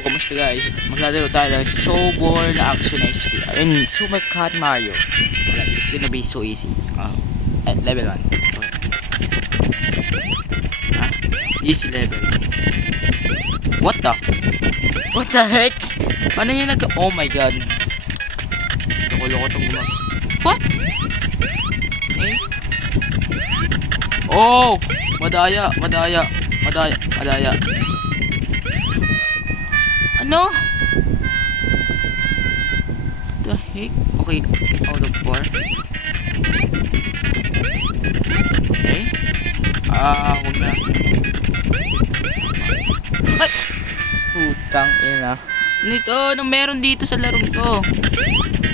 kamusta guys? Maglalaro tayo ng Sobol na Action HD. Ayun, Super Cat Mario. Wala, it's gonna be so easy. At level 1. Okay. Easy level. What the? What the heck? Ano yung oh my god. Loko-loko tong gumag. What? Eh? Oh! Madaya. Ano? The heck? Okay, out of 4. Okay. Huwag na. Ay! Putang ina. Nito, anong meron dito sa larong to?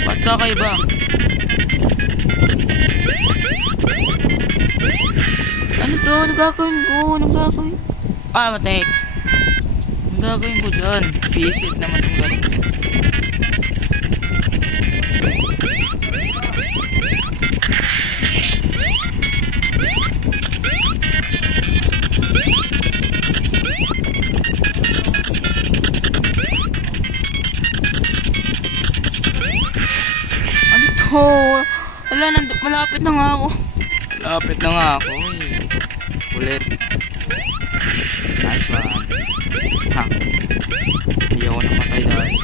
Ba't kakaiba? Ano to? Ano gagawin ko? What the heck? Ang gagawin ko dyan? Visit naman yung gagawin ko. Ano to? Wala, malapit na nga ako. Ulit. Nice one. Ha. Hindi ako namatay dahil.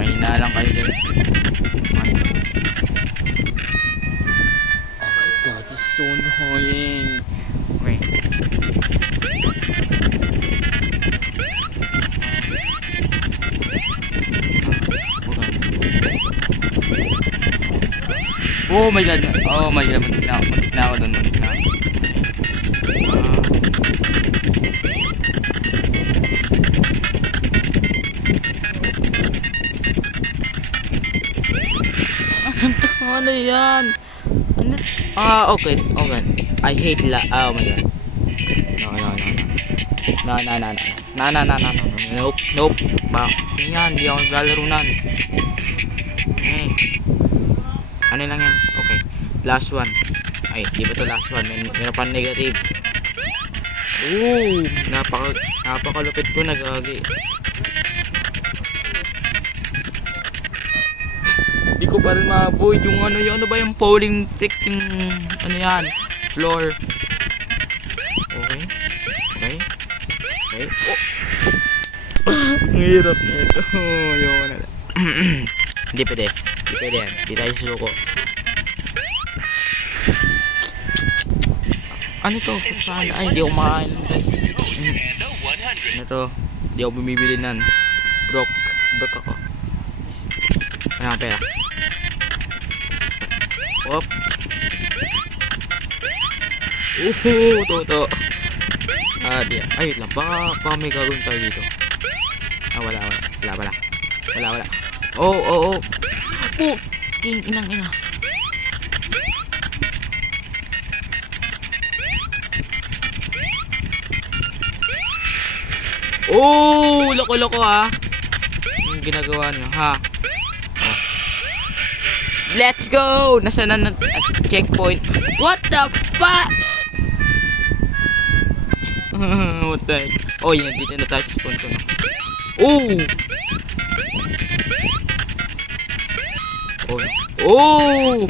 Mahina lang kayo dyan. Oh my god, this is so annoying. Okay. Oh my god. Muntik na ako dun. Ano yan? Ano? Okay. I hate oh my god. No. Nope. Yan, di ako naglalaro nan. Ano lang yan? Okay. Last one. Ay, di ba to last one? Meron pa negative. Ooh, napakalupit ko nagagi. Di ko pa rin ma-avoid yung ano ba yung falling freaking ano yan, floor. Okay. Ang hirap na ito. Ayoko na. Hindi pwede yan. Hindi tayo susuko. Ano to? Ay, di ako makain guys. Ano to? Di ako bumibili nan. Broke ako. Wala akong pera. Op. To. Ay, wait lang. Baka may gagawin tayo dito. Wala. Oh. Inang. Oh, loko ha. Yung ginagawa niyo, ha? Let's go! Nasaan na checkpoint? What the fuck? What the heck? Oh, yun, dito na tayo sa spawn ko na. Oh!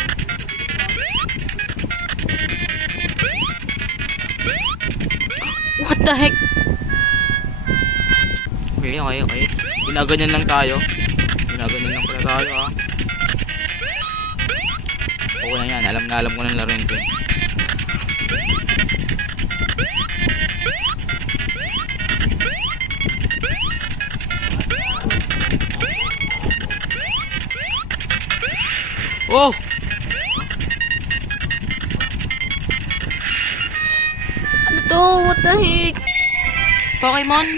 What the heck? Okay. Ginaganyan lang tayo. Pala tayo, ha? Oo na yan. Alam ko ng laruin ko. Oh! Ano to? What the heck? Pokemon?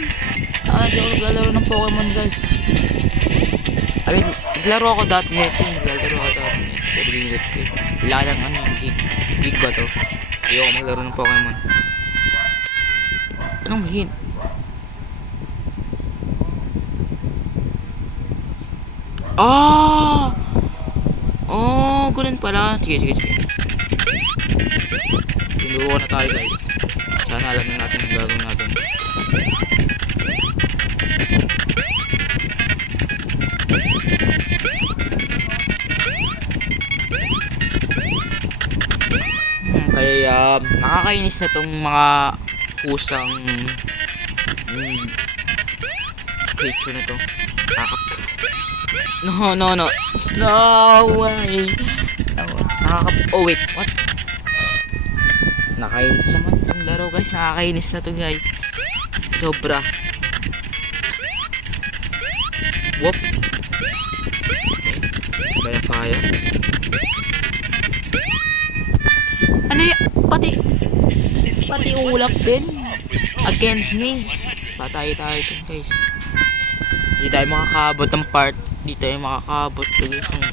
Di ako naglalaro ng Pokemon guys. I mean, naglaro ako dati nito. Lalang gig ba to? Di ako maglaro ng Pokemon. Anong hint? Ganun pala. Sige. Tinuruan na tayo guys. Sana alam na natin ang gagawin natin. Nakakainis na tong mga pusang creature na to. No, no, no. No way. Oh wait, what? Nakakainis naman tong laro guys. Nakakainis na to guys. Sobra. Whoop. Kaya. Ano yan? Pati ulap din. Against me. Patay tayo dun guys. Hindi tayo makakaabot ng part. Hindi tayo makakaabot guys. Isang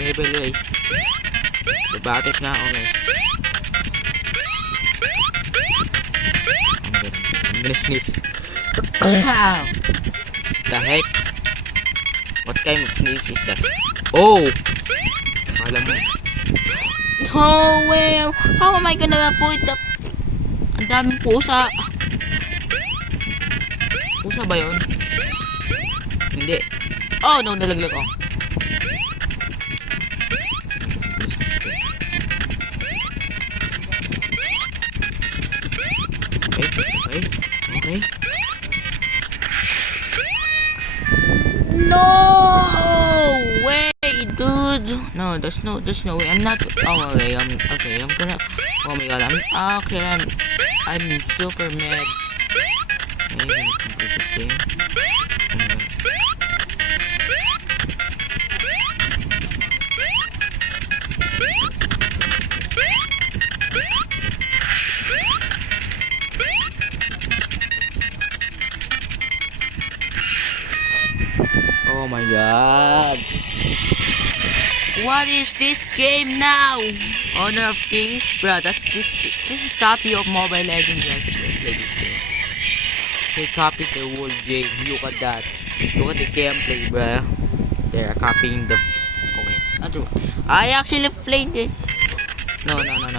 level guys. Babatik na ako guys. I'm gonna sneeze. The heck? What kind of sneeze is that? Oh! Kala mo. No way! How am I gonna put the... Ang daming pusa. Pusa ba yun? Hindi. Oh no, nalaglag ako. Okay. No way, dude. No, there's no way. I'm not. Oh, okay. I'm gonna. Oh my god. I'm super mad. I'm gonna complete this game. Oh my god. Oh my god. What is this game now? Honor of Kings? Bro, this is copy of Mobile Legends. They copied the whole game. Look at that. Look at the gameplay, bro. They're copying the... Okay. I actually played this. No. I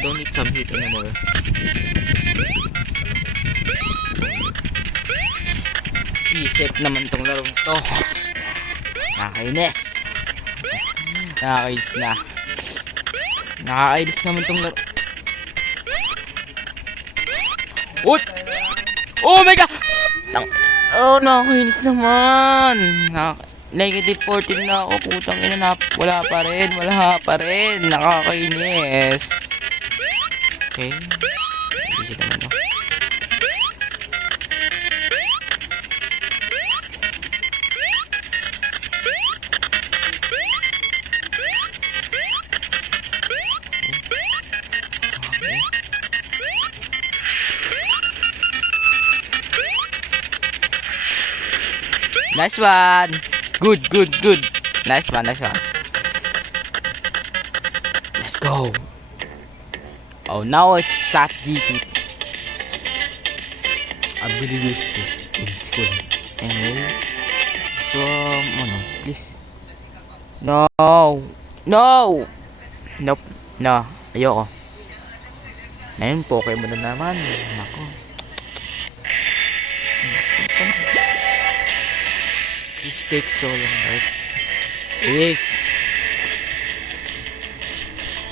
don't need some heat anymore. Isip naman tong larong to. Nakakainis naman tong laro. What? Oh my god! Oh, nakakainis naman. Negative 14 na ako. Putang ina na. Wala pa rin. Nakakainis. Okay. Isip naman ako. Nice one. Good. Nice one. Let's go. Oh, now it's start GPT. I really use this in school. Anyway, so please. No. Nope. No. Ayoko. Ngayon, Pokemon na naman. Nako. This takes so long, right? Yes.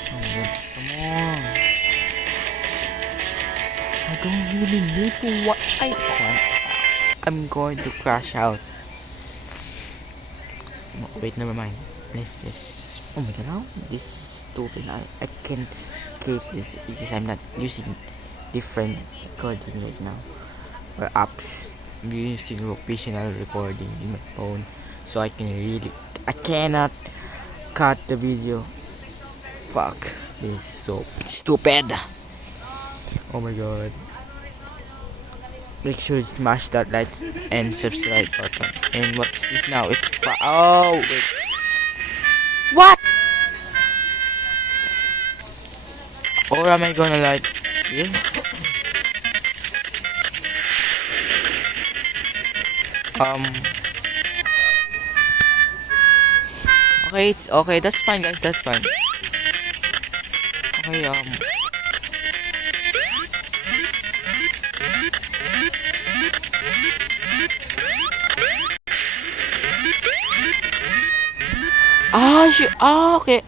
Oh my god, come on. I don't really need what I want. I'm going to crash out. No, wait, never mind. Let's just... Oh my god, now this is stupid. I can't escape this because I'm not using different recording right now. Or apps. I'm using professional recording in my phone, so I cannot cut the video. Fuck, this is so stupid. Oh my god. Make sure you smash that like and subscribe button. And what's this now? It's oh wait. What? Or am I gonna like this? Okay, it's okay. That's fine, guys. That's fine. Okay, okay.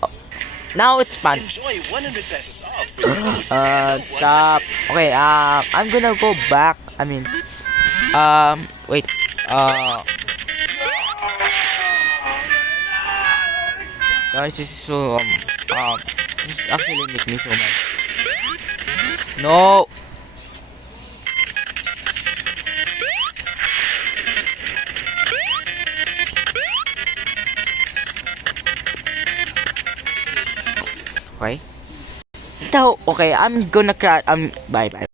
Now it's fun. Enjoy 100 pesos off. Stop. Okay, I'm gonna go back. I mean, wait. Guys, this is so, this actually make me so mad. No! Okay. So, okay, I'm gonna crash. Bye bye.